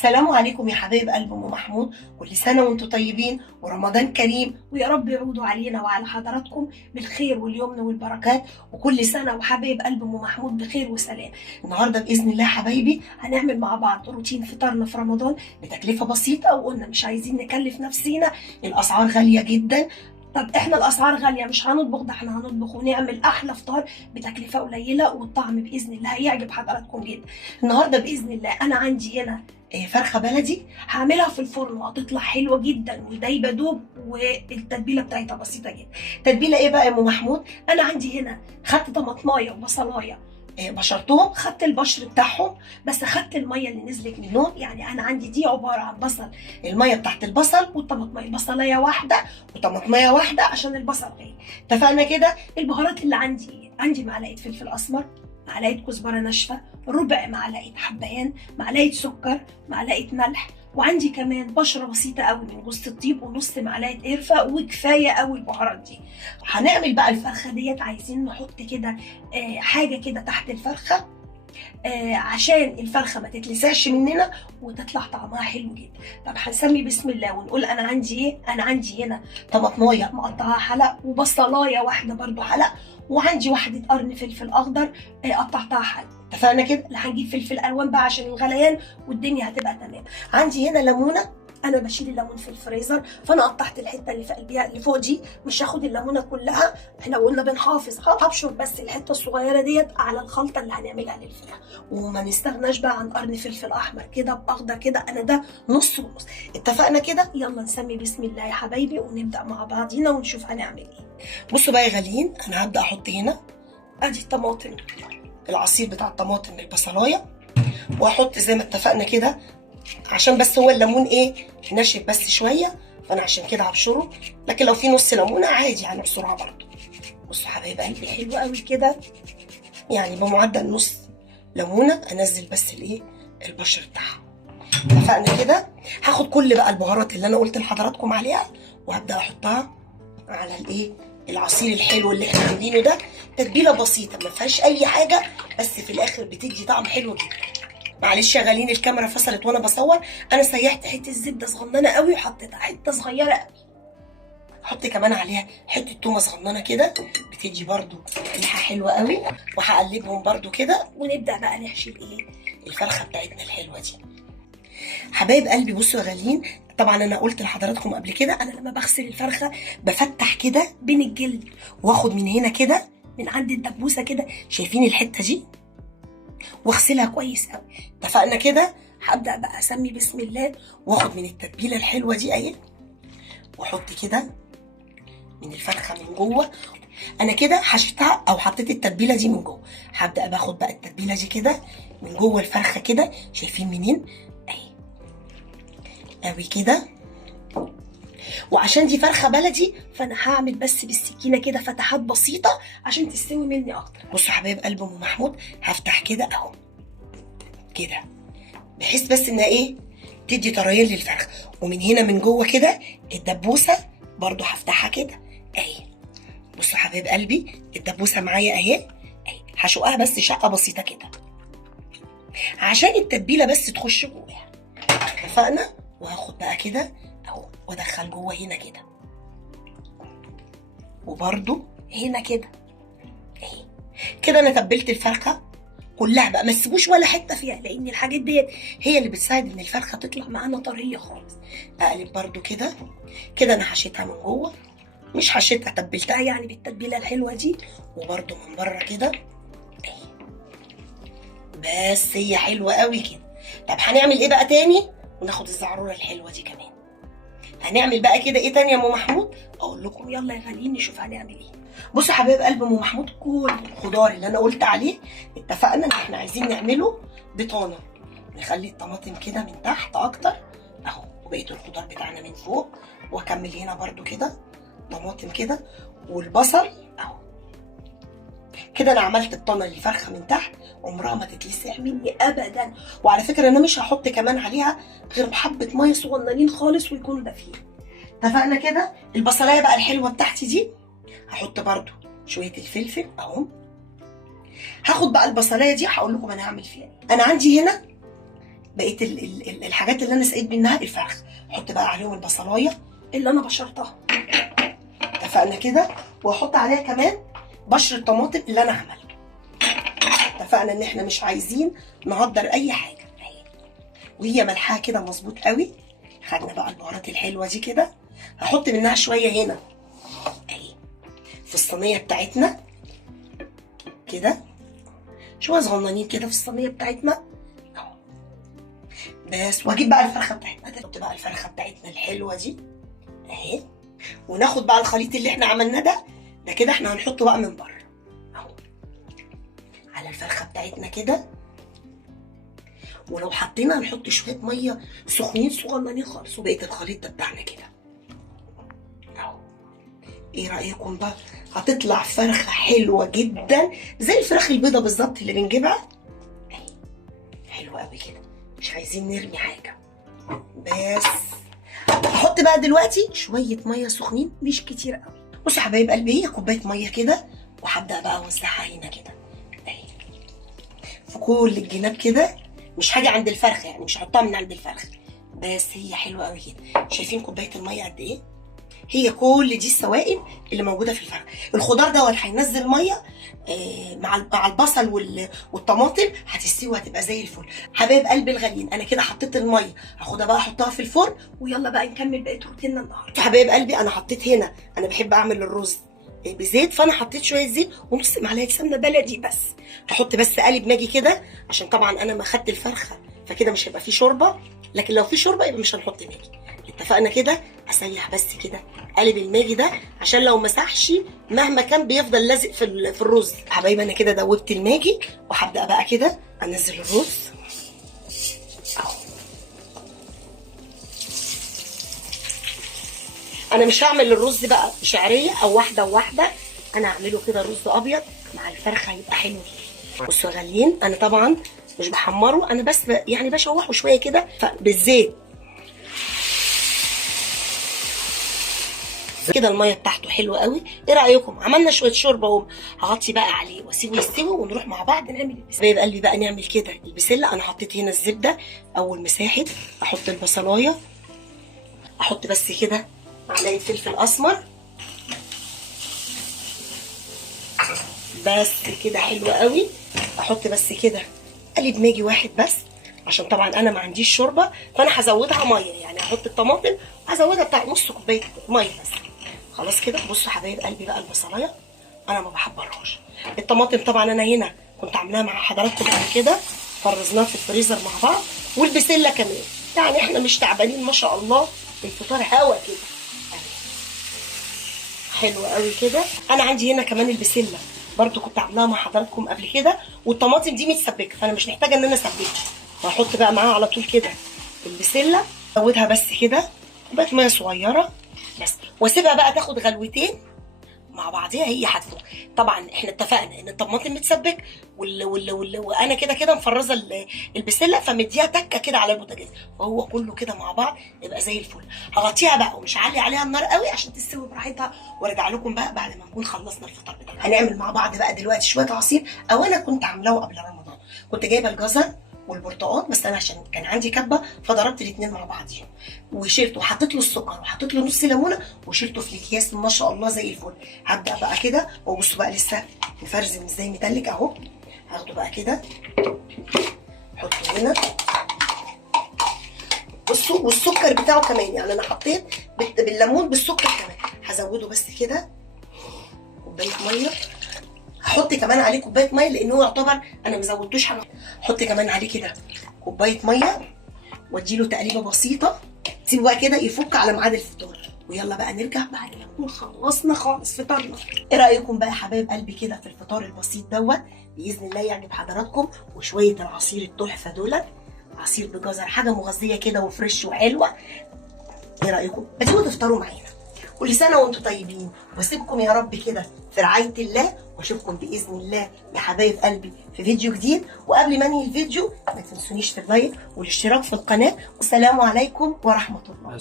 السلام عليكم يا حبايب قلب ام محمود. كل سنه وانتم طيبين ورمضان كريم، ويا رب يعودوا علينا وعلى حضراتكم بالخير واليمن والبركات، وكل سنه وحبايب قلب ام محمود بخير وسلام. النهارده باذن الله حبايبي هنعمل مع بعض روتين فطارنا في رمضان بتكلفه بسيطه، وقلنا مش عايزين نكلف نفسينا، الاسعار غاليه جدا. طب احنا الاسعار غاليه مش هنطبخ، ده احنا هنطبخ ونعمل احلى فطار بتكلفه قليله، والطعم باذن الله هيعجب حضراتكم جدا. النهارده باذن الله انا عندي هنا فرخه بلدي هعملها في الفرن وهتطلع حلوه جدا ودايبه دوب، والتتبيله بتاعتها بسيطه جدا. تتبيله ايه بقى يا ام محمود؟ انا عندي هنا خدت طماطمايه وبصلايه، بشرتهم، خدت البشر بتاعهم بس خدت الميه اللي نزلت منهم. يعني انا عندي دي عباره عن بصل، الميه بتاعت البصل والطماطميه، بصلايه واحده وطماطميه واحده عشان البصل غالي. اتفقنا كده. البهارات اللي عندي معلقه فلفل اسمر، معلقه كزبره ناشفه، ربع معلقه حبهان، معلقه سكر، معلقه ملح، وعندي كمان بشره بسيطه قوي من جوز الطيب ونص معلقه قرفه، وكفايه قوي البهارات دي. هنعمل بقى الفرخه ديت، عايزين نحط كده حاجه كده تحت الفرخه عشان الفرخه ما تتلسعش مننا وتطلع طعمها حلو جدا. طب هنسمي بسم الله ونقول انا عندي ايه؟ انا عندي هنا طماطمايه مقطعها حلق، وبصلايه واحده برده حلق، وعندي واحده قرن فلفل اخضر قطعتها حلق. اتفقنا كده. لا هنجيب فلفل الوان بقى عشان الغليان والدنيا هتبقى تمام. عندي هنا ليمونه، انا بشيل الليمون في الفريزر، فانا قطعت الحته اللي في قلبها اللي فوق دي، مش هاخد الليمونه كلها، احنا قلنا بنحافظ، هبشر بس الحته الصغيره ديت على الخلطه اللي هنعملها للفراخ. وما نستغناش بقى عن قرن فلفل احمر كده باخضر كده، انا ده نص ونص. اتفقنا كده. يلا نسمي بسم الله يا حبايبي ونبدا مع بعضينا ونشوف هنعمل ايه. بصوا بقى يا غاليين، انا هبدا احط هنا ادي الطماطم، العصير بتاع الطماطم بالبصلايه، واحط زي ما اتفقنا كده عشان بس هو الليمون ايه ناشف بس شويه، فانا عشان كده هبشره، لكن لو في نص ليمونه عادي هنبشرها برضه. بصوا حبايب قلبي حلو قوي كده، يعني بمعدل نص ليمونه انزل بس الايه البشر بتاعها. اتفقنا كده. هاخد كل بقى البهارات اللي انا قلت لحضراتكم عليها وهبدا احطها على الايه العصير الحلو اللي احنا عاملينه ده. تتبيله بسيطه ما فيهاش اي حاجه، بس في الاخر بتدي طعم حلو جدا. معلش يا غالين الكاميرا فصلت وانا بصور، انا سيحت حته زبده صغننه قوي وحطيتها حته صغيره قوي. احط كمان عليها حته تومه صغننه كده بتدي برده ريحه حلوه قوي، وهقلبهم برده كده ونبدا بقى نحشي الايه الفرخه بتاعتنا الحلوه دي. حبايب قلبي بصوا يا غاليين، طبعا انا قلت لحضراتكم قبل كده انا لما بغسل الفرخه بفتح كده بين الجلد واخد من هنا كده من عند الدبوسه كده، شايفين الحته دي، واغسلها كويس قوي. اتفقنا كده. هبدا بقى اسمي بسم الله واخد من التتبيله الحلوه دي اهي، واحط كده من الفرخه من جوه. انا كده حشيتها او حطيت التتبيله دي من جوه، هبدا باخد بقى التتبيله دي كده من جوه الفرخه كده، شايفين منين اهي قوي كده. وعشان دي فرخه بلدي فانا هعمل بس بالسكينه كده فتحات بسيطه عشان تستوي مني اكتر. بصوا حبايب قلب ام محمود، هفتح كده اهو كده بحيث بس انها ايه تدي طريان للفرخه، ومن هنا من جوه كده الدبوسه برضو هفتحها كده اهي. بصوا حبايب قلبي الدبوسه معايا اهي هشقها بس شقه بسيطه كده عشان التتبيله بس تخش جواها. اتفقنا. وهاخد بقى كده اهو وادخل جوه هنا كده، وبرضو هنا كده اهي كده. انا تبلت الفرخه كلها بقى، ما تسيبوش ولا حته فيها، لان الحاجات ديت هي اللي بتساعد ان الفرخه تطلع معانا طريه خالص. اقلب برضو كده كده. انا حشيتها من جوه، مش حشيتها تبلتها يعني بالتتبيله الحلوه دي، وبرضو من بره كده اهي. بس هي حلوه قوي كده. طب هنعمل ايه بقى تاني؟ وناخد الزعروره الحلوه دي كمان. هنعمل بقى كده ايه تاني يا ام محمود؟ اقول لكم يلا يا غاليين نشوف هنعمل ايه. بصوا حبايب قلب ام محمود، كل الخضار اللي انا قلت عليه اتفقنا ان احنا عايزين نعمله بطانه. نخلي الطماطم كده من تحت اكتر اهو، وبقيه الخضار بتاعنا من فوق، واكمل هنا برده كده طماطم كده، والبصل اهو كده. انا عملت الطانه للفرخه من تحت، عمرها ما تتلسع مني ابدا. وعلى فكره انا مش هحط كمان عليها غير حبه ميه صغننين خالص ويكونوا دافيين. اتفقنا كده. البصلايه بقى الحلوه بتاعتي دي هحط برده شويه الفلفل اهو. هاخد بقى البصلايه دي هقول لكم انا هعمل فيها ايه. انا عندي هنا بقيه الحاجات اللي انا سقيت منها الفرخ. احط بقى عليهم البصلايه اللي انا بشرتها، اتفقنا كده. واحط عليها كمان بشر الطماطم اللي انا عملته. اتفقنا ان احنا مش عايزين نهدر اي حاجه اهي. وهي ملحها كده مظبوط قوي. خدنا بقى البهارات الحلوه دي كده، هحط منها شويه هنا اهي في الصينيه بتاعتنا كده، شويه صغننين كده في الصينيه بتاعتنا اهو بس. واجيب بقى الفرخه بتاعتنا، نحط بقى الفرخه بتاعتنا الحلوه دي اهي، وناخد بقى الخليط اللي احنا عملناه ده كده احنا هنحطه بقى من بره اهو على الفرخه بتاعتنا كده. ولو حطينا هنحط شويه ميه سخنين صغننين خالص، وبقيه الخليط ده بتاعنا كده اهو. ايه رايكم بقى؟ هتطلع فرخه حلوه جدا زي الفراخ البيضه بالظبط اللي بنجيبها اهي، حلوه قوي كده، مش عايزين نرمي حاجه. بس هحط بقى دلوقتي شويه ميه سخنين مش كتير قوي. بصوا يا حبايب قلبي، هي كوبايه ميه كده، وهبدا بقى اوزعها هنا كده اهي في كل الجناب كده. مش حاجه عند الفرخه يعني، مش هحطها من عند الفرخه، بس هي حلوه قوي كده. شايفين كوبايه الميه قد ايه؟ هي كل دي السوائل اللي موجوده في الفرخه. الخضار دوت هينزل ميه مع البصل والطماطم، هتستوي وهتبقى زي الفل. حبايب قلبي الغاليين، انا كده حطيت الميه، هاخدها بقى احطها في الفرن، ويلا بقى نكمل بقيه روتيننا النهارده. حبايب قلبي انا حطيت هنا، انا بحب اعمل الرز بزيت، فانا حطيت شويه زيت ونص معلقه سمنه بلدي بس. هحط بس قالب ماجي كده، عشان طبعا انا ما خدت الفرخه فكده مش هيبقى فيه شوربه، لكن لو في شوربه يبقى مش هنحط ماجي. اتفقنا كده. اسيح بس كده قالب الماجي ده، عشان لو مسحش مهما كان بيفضل لازق في الرز. حبايبي انا كده دوبت الماجي، وهبدا بقى كده انزل الرز اهو. انا مش هعمل الرز بقى شعريه او واحده وواحده، انا هعمله كده رز ابيض مع الفرخه هيبقى حلو. بصوا يا غاليين، انا طبعا مش بحمره، انا بس يعني بشوحه شويه كده بالزيت كده. الميه بتاعته حلوه قوي. ايه رايكم؟ عملنا شويه شوربه اهو، هغطي بقى عليه واسيبه يستوي ونروح مع بعض نعمل البسله. حبايب قلبي بقى نعمل كده البسله. انا حطيت هنا الزبده اول مساحه، احط البصلايه، احط بس كده معلقه فلفل اسمر بس كده حلوه قوي. احط بس كده قالب ماجي واحد بس، عشان طبعا انا ما عنديش شوربه، فانا هزودها ميه، يعني هحط الطماطم هزودها بتاع نص كوبايه ميه بس. خلاص كده. بصوا حبايب قلبي بقى البصلايه انا ما بحبرهاش. الطماطم طبعا انا هنا كنت عاملاها مع حضراتكم قبل كده، فرزناها في الفريزر مع بعض، والبسله كمان. يعني احنا مش تعبانين ما شاء الله، الفطار هوا كده حلو قوي كده. انا عندي هنا كمان البسله برضو كنت عاملاها مع حضراتكم قبل كده، والطماطم دي متسبكه فانا مش محتاجه ان انا اسبكها، وهحط بقى معاها على طول كده البسله، ازودها بس كده كوبايه ميه صغيره بس، واسيبها بقى تاخد غلوتين مع بعضيها هي هتفوق. طبعا احنا اتفقنا ان الطماطم متسبك وانا كده كده مفرزه البسله، فمديها تكه كده على البوتاجاز، وهو كله كده مع بعض يبقى زي الفل. هغطيها بقى ومش هعلي عليها النار قوي عشان تستوي براحتها، وارجع لكم بقى بعد ما نكون خلصنا الفطار بتاعنا. هنعمل مع بعض بقى دلوقتي شويه عصير، او انا كنت عاملاه قبل رمضان. كنت جايبه الجزر والبرتقال، بس انا عشان كان عندي كبه فضربت الاثنين مع بعضيهم، وشلته وحطيت له السكر وحطيت له نص ليمونه وشلته في الاكياس ما شاء الله زي الفل. هبدا بقى كده، وبصوا بقى لسه مفرزن ازاي متلج اهو. هاخده بقى كده احطه هنا، بصوا، والسكر بتاعه كمان، يعني انا حطيت بالليمون بالسكر كمان. هزوده بس كده كوبايه ميه، هحط كمان عليه كوبايه ميه لان هو يعتبر انا ما زودتوش حاجه. احط كمان عليه كده كوبايه ميه، واديله تقليبه بسيطه، سيبه بقى كده يفك على ميعاد الفطار. ويلا بقى نرجع بعد ما نكون خلصنا خالص فطارنا. ايه رايكم بقى يا حبايب قلبي كده في الفطار البسيط دوت؟ باذن الله يعجب حضراتكم. وشويه العصير التحفه دولت، عصير بجزر، حاجه مغذيه كده وفريش وحلوه. ايه رايكم؟ ما تيجوا تفطروا معانا. كل سنه وانتم طيبين، واسيبكم يا رب كده في رعايه الله، واشوفكم باذن الله يا حبايب قلبي في فيديو جديد. وقبل ما انهي الفيديو ما تنسونيش في اللايك والاشتراك في القناه، والسلام عليكم ورحمه الله.